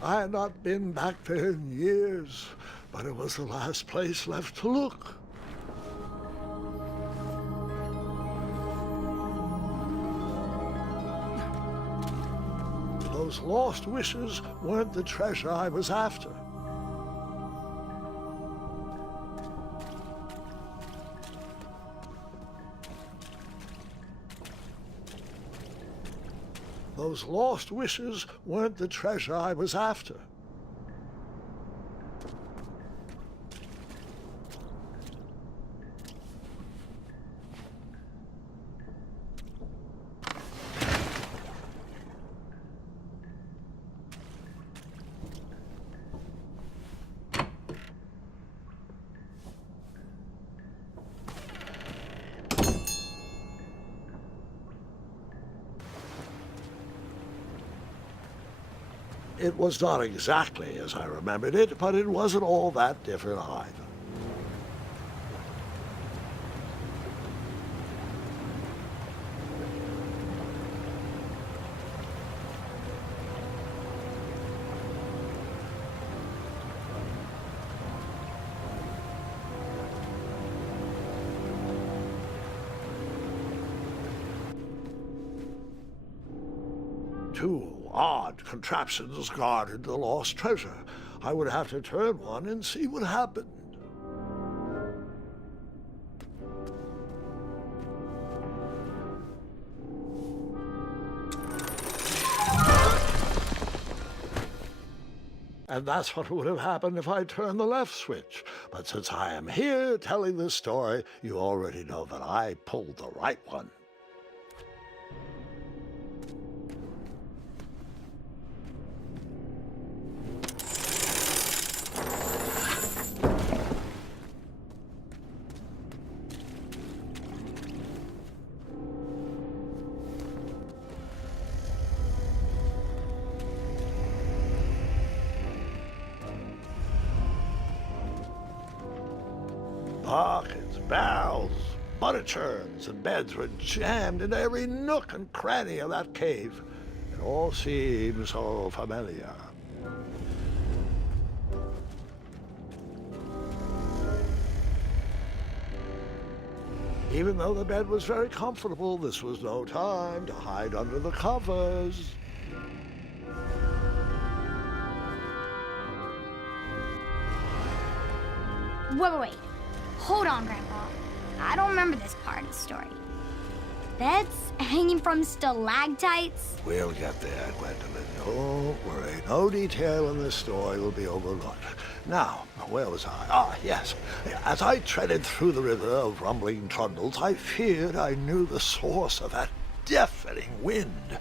I had not been back there in years, but it was the last place left to look. Those lost wishes weren't the treasure I was after. Those lost wishes weren't the treasure I was after. It was not exactly as I remembered it, but it wasn't all that different either. Two odd contraptions guarded the lost treasure. I would have to turn one and see what happened. And that's what would have happened if I turned the left switch. But since I am here telling this story, you already know that I pulled the right one. Buckets, barrels, butter churns, and beds were jammed into every nook and cranny of that cave. It all seemed so familiar. Even though the bed was very comfortable, this was no time to hide under the covers. Wait. Hold on, Grandpa. I don't remember this part of the story. Beds hanging from stalactites? We'll get there, Gwendolyn. Don't worry. No detail in this story will be overlooked. Now, where was I? Ah, yes. As I treaded through the river of rumbling trundles, I feared I knew the source of that deafening wind.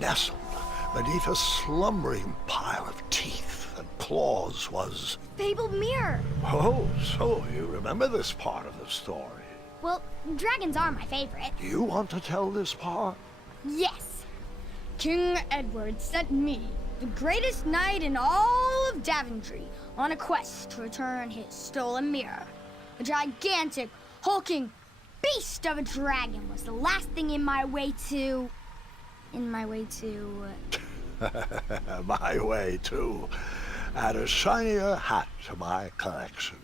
Nestled beneath a slumbering pile of teeth and claws was... Fabled mirror. Oh, so you remember this part of the story. Well, dragons are my favorite. Do you want to tell this part? Yes. King Edward sent me, the greatest knight in all of Daventry, on a quest to return his stolen mirror. A gigantic, hulking beast of a dragon was the last thing in my way to... My way to add a shinier hat to my collection.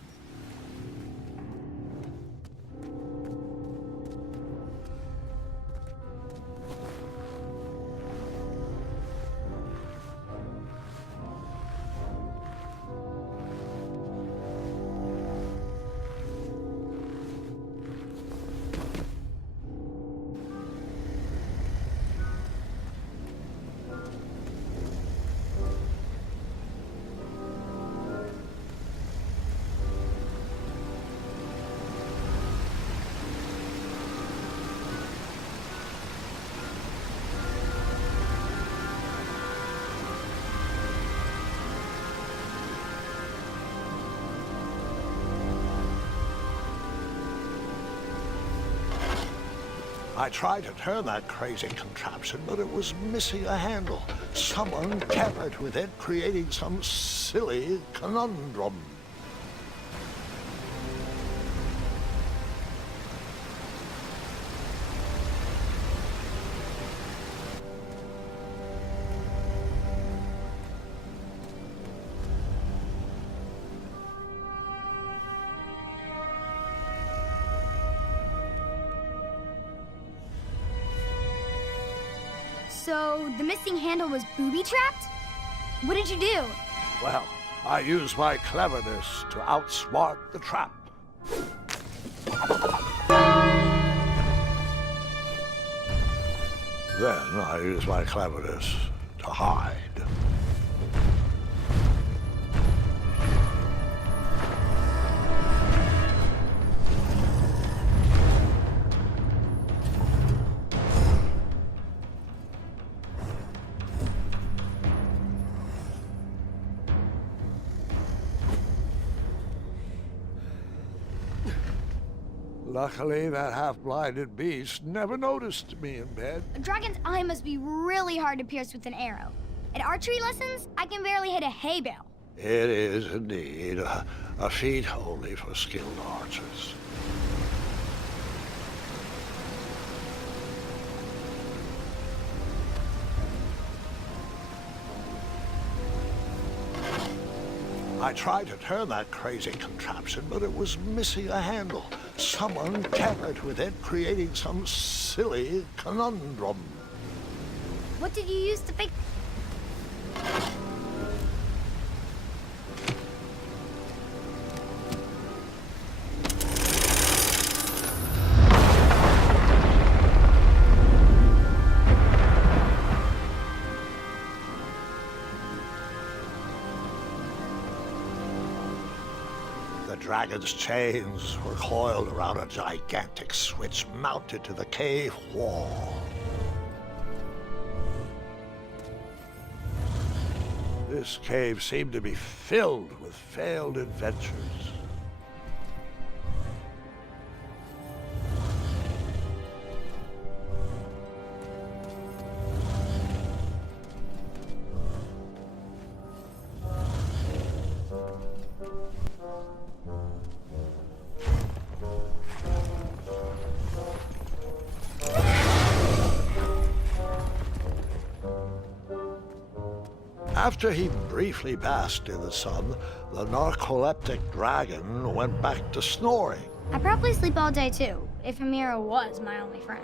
I tried to turn that crazy contraption, but it was missing a handle. Someone tampered with it, creating some silly conundrum. So the missing handle was booby-trapped? What did you do? Well, I used my cleverness to outsmart the trap. Then I used my cleverness to hide. Luckily, that half-blinded beast never noticed me in bed. A dragon's eye must be really hard to pierce with an arrow. At archery lessons, I can barely hit a hay bale. It is indeed a feat only for skilled archers. I tried to turn that crazy contraption, but it was missing a handle. Someone tampered with it, creating some silly conundrum. What did you use to fix? The dragon's chains were coiled around a gigantic switch mounted to the cave wall. This cave seemed to be filled with failed adventures. After he briefly basked in the sun, the narcoleptic dragon went back to snoring. I probably sleep all day too, if Amira was my only friend.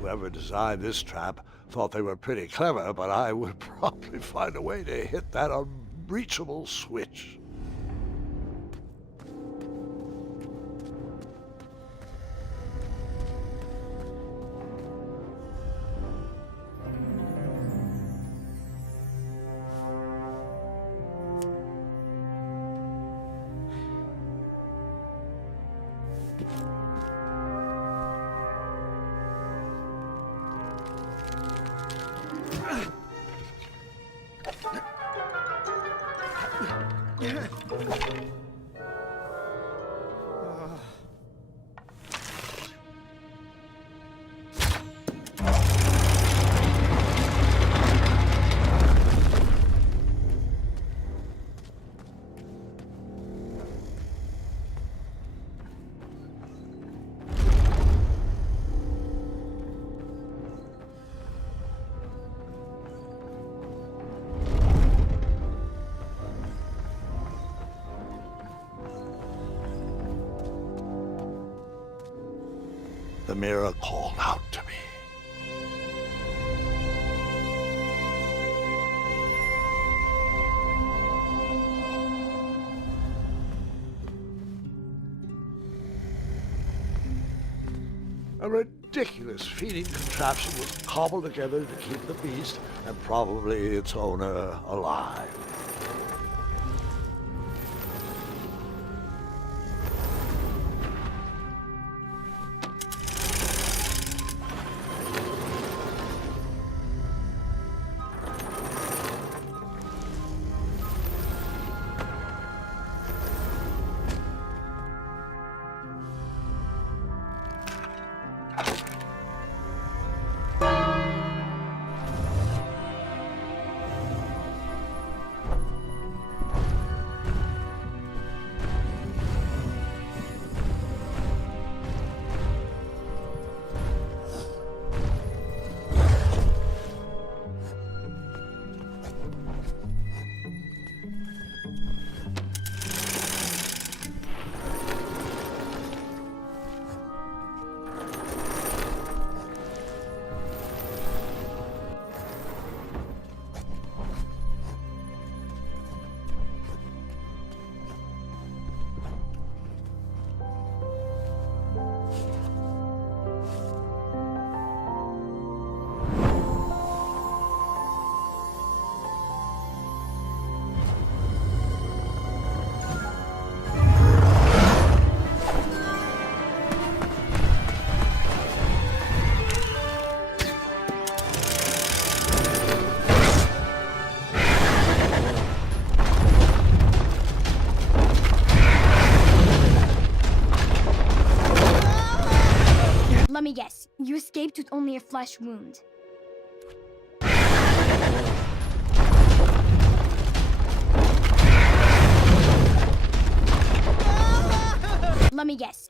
Whoever designed this trap thought they were pretty clever, but I would probably find a way to hit that unreachable switch. the mirror called out to me. A ridiculous feeding contraption was cobbled together to keep the beast and probably its owner alive. Let me guess, you escaped with only a flesh wound. Let me guess.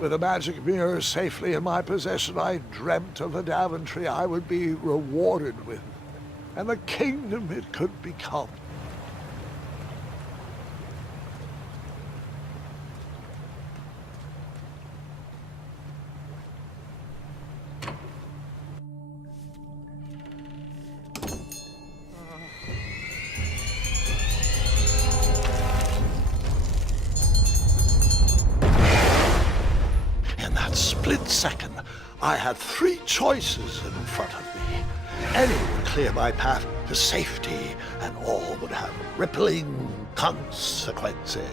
With the magic mirror safely in my possession, I dreamt of the Daventry I would be rewarded with, and the kingdom it could become. second, I had three choices in front of me. Any would clear my path to safety, and all would have rippling consequences.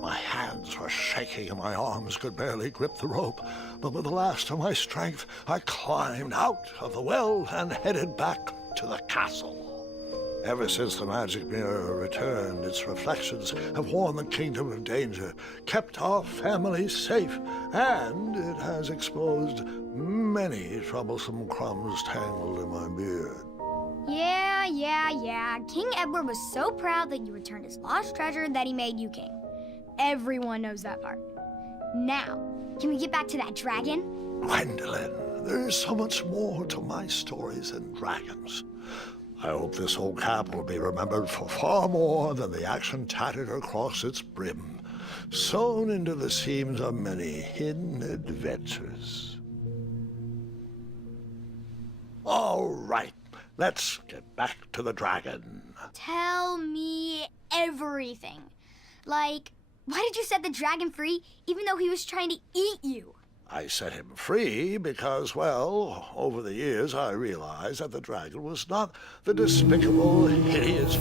My hands were shaking and my arms could barely grip the rope, but with the last of my strength, I climbed out of the well and headed back to the castle. Ever since the magic mirror returned, its reflections have warned the kingdom of danger, kept our family safe, and it has exposed many troublesome crumbs tangled in my beard. Yeah. King Edward was so proud that you returned his lost treasure that he made you king. Everyone knows that part. Now, can we get back to that dragon? Gwendolyn, there is so much more to my stories than dragons. I hope this old cap will be remembered for far more than the action tattered across its brim, sewn into the seams of many hidden adventures. All right, let's get back to the dragon. Tell me everything. Like, why did you set the dragon free even though he was trying to eat you? I set him free because, well, over the years I realized that the dragon was not the despicable, hideous